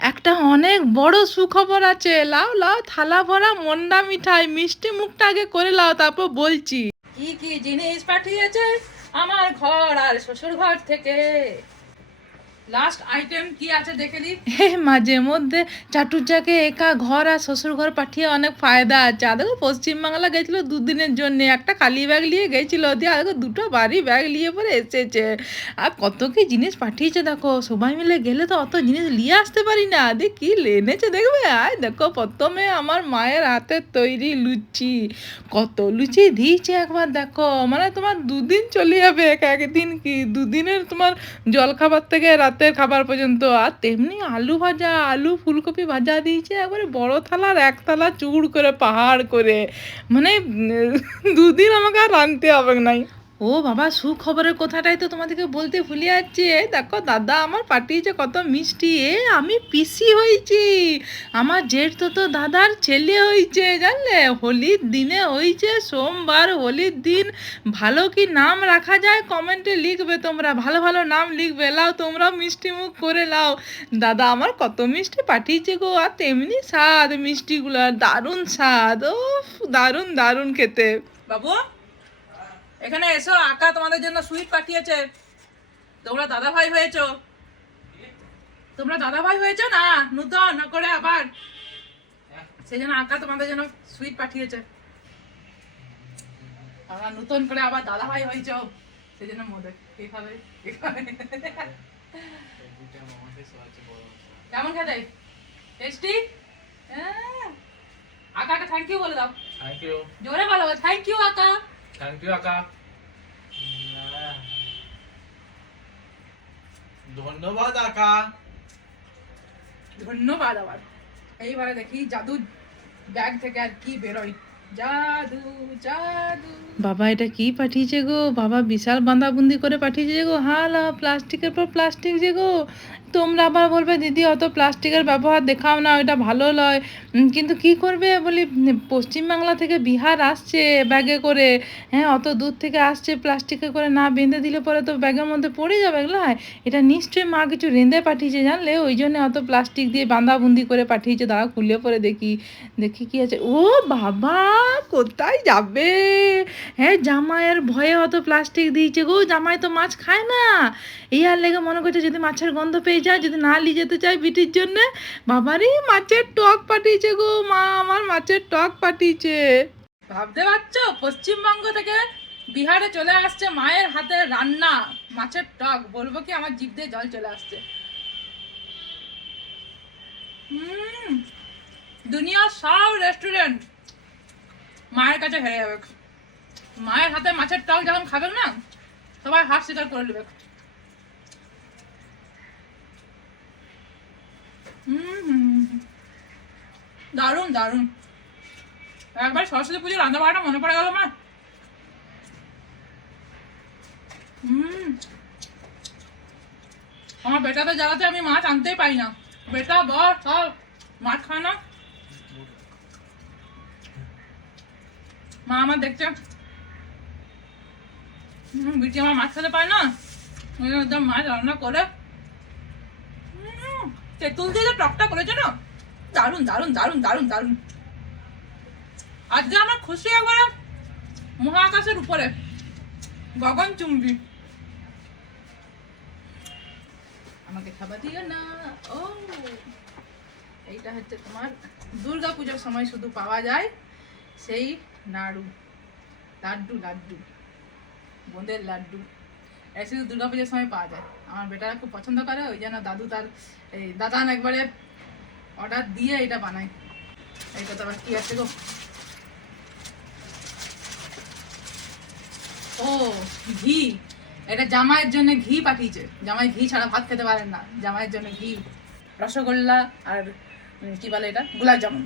একটা অনেক বড় সুখবর আছে। লাও লাও, থালা ভরা মন্ডা মিঠাই, মিষ্টি মুখটা আগে করে লাও, তারপর বলছি। কি কি জিনিস পাঠিয়েছে আমার ঘর আর শ্বশুর ঘর থেকে? লাস্ট আইটেম কি আছে দেখে দি মাঝে মধ্যে চাটুজাকে একা ঘর আর শ্বশুর ঘর পাঠিয়ে অনেক ফায়দা আছে। আর দেখো, পশ্চিমবাংলা গেছিল দুদিনের জন্য। একটা কালি ব্যাগ নিয়ে গেছিল দিয়ে আর দুটো বাড়ি ব্যাগ নিয়ে পরে এসেছে। আর কত কি জিনিস পাঠিয়েছে দেখো, সবাই মিলে গেলে তো অত জিনিস নিয়ে আসতে পারি না। দিয়ে কি এনেছে দেখবে? আয় দেখো, প্রথমে আমার মায়ের হাতের তৈরি লুচি। কত লুচি দিয়েছে একবার দেখো। মানে তোমার দুদিন চলে যাবে এক একদিন কি? দুদিনের তোমার জল খাবার থেকে রাতের খাবার পর্যন্ত। আর তেমনি আলু ভাজা, আলু ফুলকপি ভাজা দিয়েছে, একবারে বড় থালার এক থালা চুড় করে পাহাড় করে। মানে দুদিন আমাকে আর রাঁধতে হবে নাই। ও বাবা, সুখবরের কথাটাই তো তোমাদেরকে বলতে ভুলে যাচ্ছি। দেখো, দাদা আমার পাঠিয়েছে কত মিষ্টি। এ, আমি পিসি হয়েছি। আমার জেঠ তো তো দাদার ছেলে হয়েছে, জানলে? হোলির দিনে হয়েছে সোমবার। হোলির দিন ভালো কি নাম রাখা যায়? কমেন্টে লিখবে তোমরা। ভালো ভালো নাম লিখবে। লাও তোমরাও মিষ্টি মুখ করে লাও। দাদা আমার কত মিষ্টি পাঠিয়েছে গো। আর তেমনি স্বাদ মিষ্টিগুলো দারুণ স্বাদ। ও দারুণ দারুণ খেতে। বাবু? এখানে এসো আকা তোমাদের জন্য সুইট পাঠিয়েছে। তোমরা দাদা ভাই হয়েছো। তোমরা দাদা ভাই হয়েছো না? নূতন না করে আবার? সেই জন্য আকা তোমাদের জন্য সুইট পাঠিয়েছে। আমরা নতুন করে আবার দাদা ভাই হয়েছো। সেই জন্য মদে কে খাবে কে খাবে কেমন খেতে? টেস্টি? আকাকে থ্যাংক ইউ বলে দাও। থ্যাংক ইউ জোরে বলো থ্যাংক ইউ আকা। থ্যাংক ইউ আকা। ধন্যবাদ আকা। ধন্যবাদ আবার। এইবারে দেখি জাদু ব্যাগ থেকে আর কি বেরোয়। জাদু জাদু। বাবা এটা কি পাঠিয়েছে গো? বাবা বিশাল বাঁধাবুন্দি করে পাঠিয়েছে গো। হালা প্লাস্টিকের পর প্লাস্টিক যে গো। তোমরা আবার বলবে, দিদি, অত প্লাস্টিকের ব্যবহার দেখাও না ওটা ভালো নয়। কিন্তু কি করবে বলি পশ্চিমবাংলা থেকে বিহার আসছে ব্যাগে করে। হ্যাঁ অত দূর থেকে আসছে প্লাস্টিকে করে না বেঁধে দিলে পরে তো ব্যাগের মধ্যে পড়ে যাবে এগুলো হয় এটা নিশ্চয়ই মা কিছু রেঁধে পাঠিয়েছে জানলে, ওই জন্য অত প্লাস্টিক দিয়ে বাঁধাবুন্দি করে পাঠিয়েছে। দাঁড়া খুলে পরে দেখি দেখি কি আছে। ও বাবা, কোথায় যাবে? হ্যাঁ জামাইয়ের ভয়ে অত প্লাস্টিক দিয়েছে গো, জামাই তো মাছ খায় না। এই আর লেগে মনে করছে যদি মাছের গন্ধ পেয়ে যায়, যদি না নিয়ে যেতে চায় বিটির জন্যে। বাবারই মাছের টক পাঠিয়েছে গো মা, আমার মাছের টক পাঠিয়েছে। ভাবতে পারছ? পশ্চিমবঙ্গ থেকে বিহারে চলে আসছে মায়ের হাতে রান্না, মাছের টক। বলব কি আমার জিভ দিয়ে জল চলে আসছে। দুনিয়ার সব রেস্টুরেন্ট মায়ের কাছে হেরে যাবে। মায়ের হাতে মাছের টক যখন খাবেন না, সবাই হাত স্বীকার করে নেবে। দারুণ দারুণ। একবার সরস্বতী পুজোর রান্না বাড়াটা মনে পড়ে গেল মা আমার বেটাতে জ্বালাতে আমি মাছ আনতেই পাই না। বেটা, বর, সব মাছ খায় না। মা আমার দেখছে। বিটি আমার মাছ খেতে পায় না। একদম মাছ রান্না করে তেঁতুল দিয়ে যে টকটা করেছে না? দারুণ দারুণ দারুণ দারুণ দারুণ। আজকে আমার খুশি একবারে মহাকাশের উপরে, গগন চুম্বি। আমাকে খাবার দিও না। ও, এইটা হচ্ছে তোমার দুর্গা পুজোর সময় শুধু পাওয়া যায় সেই নাড়ু, লাড্ডু লাড্ডু, বোঁদের লাড্ডু। এটা শুধু দুর্গা পুজোর সময় পাওয়া যায় আমার বেটারা খুব পছন্দ করে ওই জন্য দাদু তার এই দাদান একবারে অর্ডার দিয়ে এটা বানায় এইটা তো আবার কি আছে গো ও ঘি এটা জামাইয়ের জন্য ঘি পাঠিয়েছে জামাই ঘি ছাড়া ভাত খেতে পারেন না জামাইয়ের জন্য ঘি রসগোল্লা আর কি বলে এটা গোলাপ জামুন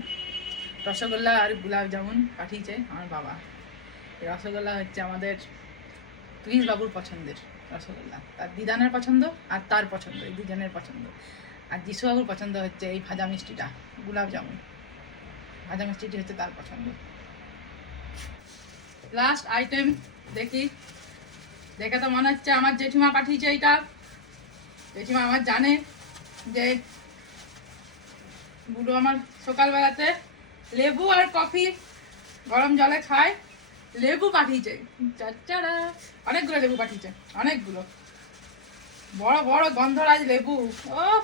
রসগোল্লা আর গোলাপ জামুন পাঠিয়েছে আমার বাবা রসগোল্লা হচ্ছে আমাদের বাবুর পছন্দের রসগোল্লা তার দিদানের পছন্দ আর তার পছন্দ, এই দুজনের পছন্দ। আর যিশুবাবুর পছন্দ হচ্ছে এই ভাজা মিষ্টিটা, গোলাপ জামুন। ভাজা মিষ্টিটি হচ্ছে তার পছন্দ। লাস্ট আইটেম দেখি। দেখে তো মনে হচ্ছে আমার জেঠিমা পাঠিয়েছে এইটা। জেঠিমা আমার জানে যে বুড়ো আমার সকালবেলাতে লেবু আর কফি গরম জলে খায়। লেবু পাঠিয়েছে। অনেকগুলো লেবু পাঠিয়েছে। অনেকগুলো। বড় বড় গন্ধরাজ লেবু। ও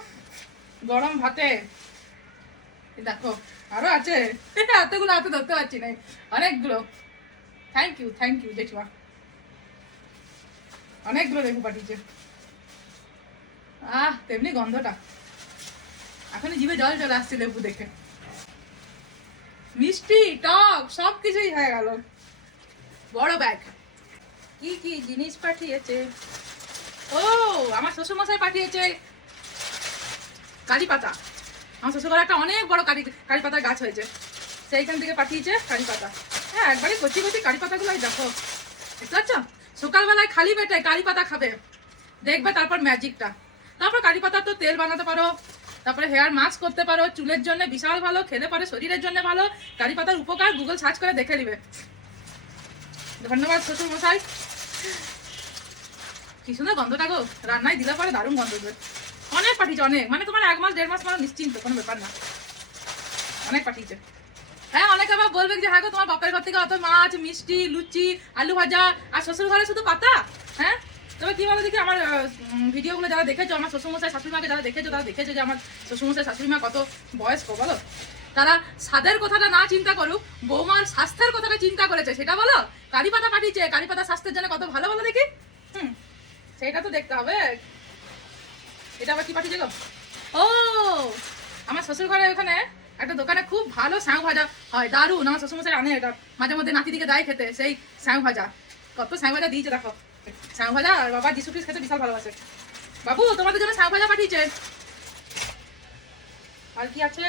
গরম ভাতে। দেখো, আরও আছে। এতগুলো হাতে ধরতে পারছি না। অনেকগুলো। থ্যাংক ইউ থ্যাংক ইউ জেঠিমা। অনেকগুলো লেবু পাঠিয়েছে। আহ, তেমনি গন্ধটা। এখনই জিভে জল চলে আসছে লেবু দেখে। মিষ্টি, টক সব কিছুই হয়ে গেল। বড় ব্যাগ কি কি জিনিস পাঠিয়েছে? ও, আমার শ্বশুর মশাই পাঠিয়েছে। কারি পাতা আমার শ্বশুর ঘরে একটা অনেক বড় কারি কারি পাতার গাছ হয়েছে। সেইখান থেকে পাঠিয়েছে কারি পাতা হ্যাঁ একবারে কচি কচি কারি পাতাগুলো দেখো। বুঝতে পারছ সকালবেলায় খালি পেটে কারি পাতা খাবে। দেখবে তারপর ম্যাজিকটা। তারপর কারি পাতার তো তেল বানাতে পারো, তারপরে হেয়ার মাস্ক করতে পারো, চুলের জন্য বিশাল ভালো খেলে পারে, শরীরের জন্য ভালো। কারি পাতার উপকার গুগল সার্চ করে দেখে নিবে। ধন্যবাদ শ্বশুর মশাই। কি সুন্দর গন্ধটা গো। রান্নায় দিলে পরে দারুণ গন্ধ দেবে। অনেক পাঠিয়েছে, অনেক। মানে তোমার এক মাস, দেড় মাস মানে নিশ্চিন্ত, কোনো ব্যাপার না। অনেক পাঠিয়েছে। হ্যাঁ অনেকে আবার বলবে যে হ্যাঁ গো, তোমার বাপের ঘর থেকে অত মাছ, মিষ্টি, লুচি, আলু ভাজা আর শ্বশুর ঘরে শুধু পাতা? হ্যাঁ? তবে কি বলো দেখি, আমার ভিডিওগুলো যারা দেখেছ, আমার শ্বশুরমশাই শাশুড়িমাকে যারা দেখেছ, তারা দেখেছ যে আমার শ্বশুরমশাই শাশুড়িমা কত বয়স্ক, বলো? তারা স্বাদের কথাটা না চিন্তা করুক, বৌমার স্বাস্থ্যের কথাটা চিন্তা করেছে, সেটা বলো? কারি পাতা পাঠিয়েছে কারি পাতা স্বাস্থ্যের জন্য কত ভালো বলো দেখি? হুম, সেটা তো দেখতে হবে। এটা আবার কি পাঠিয়েছে গো? ও, আমার শ্বশুর ঘরে ওখানে একটা দোকানে খুব ভালো স্যাং ভাজা হয় দারুণ আমার শ্বশুরমশাই আনে এটা। মাঝে মধ্যে নাতি দিকে দেয় খেতে, সেই স্যাং ভাজা। কত স্যাং ভাজা দিয়েছে, দেখো। স্যাং ভাজা আর বাবা যিশু খ্রিস্ট খেতে বিশাল ভালোবাসে। বাবু, তোমাদের জন্য স্যাং ভাজা পাঠিয়েছে। আর কি আছে?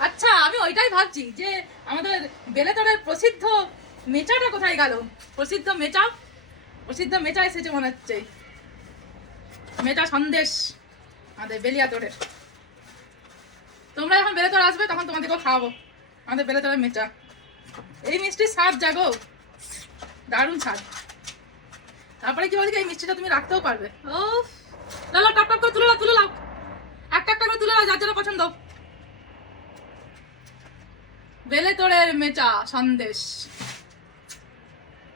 আচ্ছা আমি ওইটাই ভাবছি যে আমাদের বেলেতরের প্রসিদ্ধ মেচাটা কোথায় গেল? প্রসিদ্ধ মেচা? প্রসিদ্ধ মেচা এসেছে মনে হচ্ছে। মেচা সন্দেশ আমাদের বেলিয়াতরের। তোমরা যখন বেলেতর আসবে তখন তোমাদেরকেও খাওয়াবো আমাদের বেলেতরের মেচা। এই মিষ্টির স্বাদ জাগো। দারুণ স্বাদ। তারপরে কি বলছি এই মিষ্টিটা তুমি রাখতেও পারবে। ও লালো টপ টপ করে তুলে নাও তুলে নাও। একটা একটা করে তুলে নাও যার যেটা পছন্দ। বেলেতরের মেচা, সন্দেশ।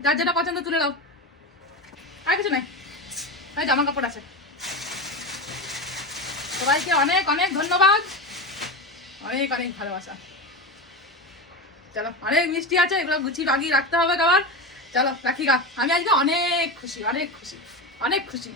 যার যেটা পছন্দ তুলে নাও আর কিছু নাই। ওই জামা কাপড় আছে। সবাইকে অনেক অনেক ধন্যবাদ। অনেক অনেক ভালোবাসা। চলো, অনেক মিষ্টি আছে, এগুলো গুছিয়ে বাগিয়ে রাখতে হবে খাবার। চলো রাখি গা আমি আজকে অনেক খুশি অনেক খুশি অনেক খুশি।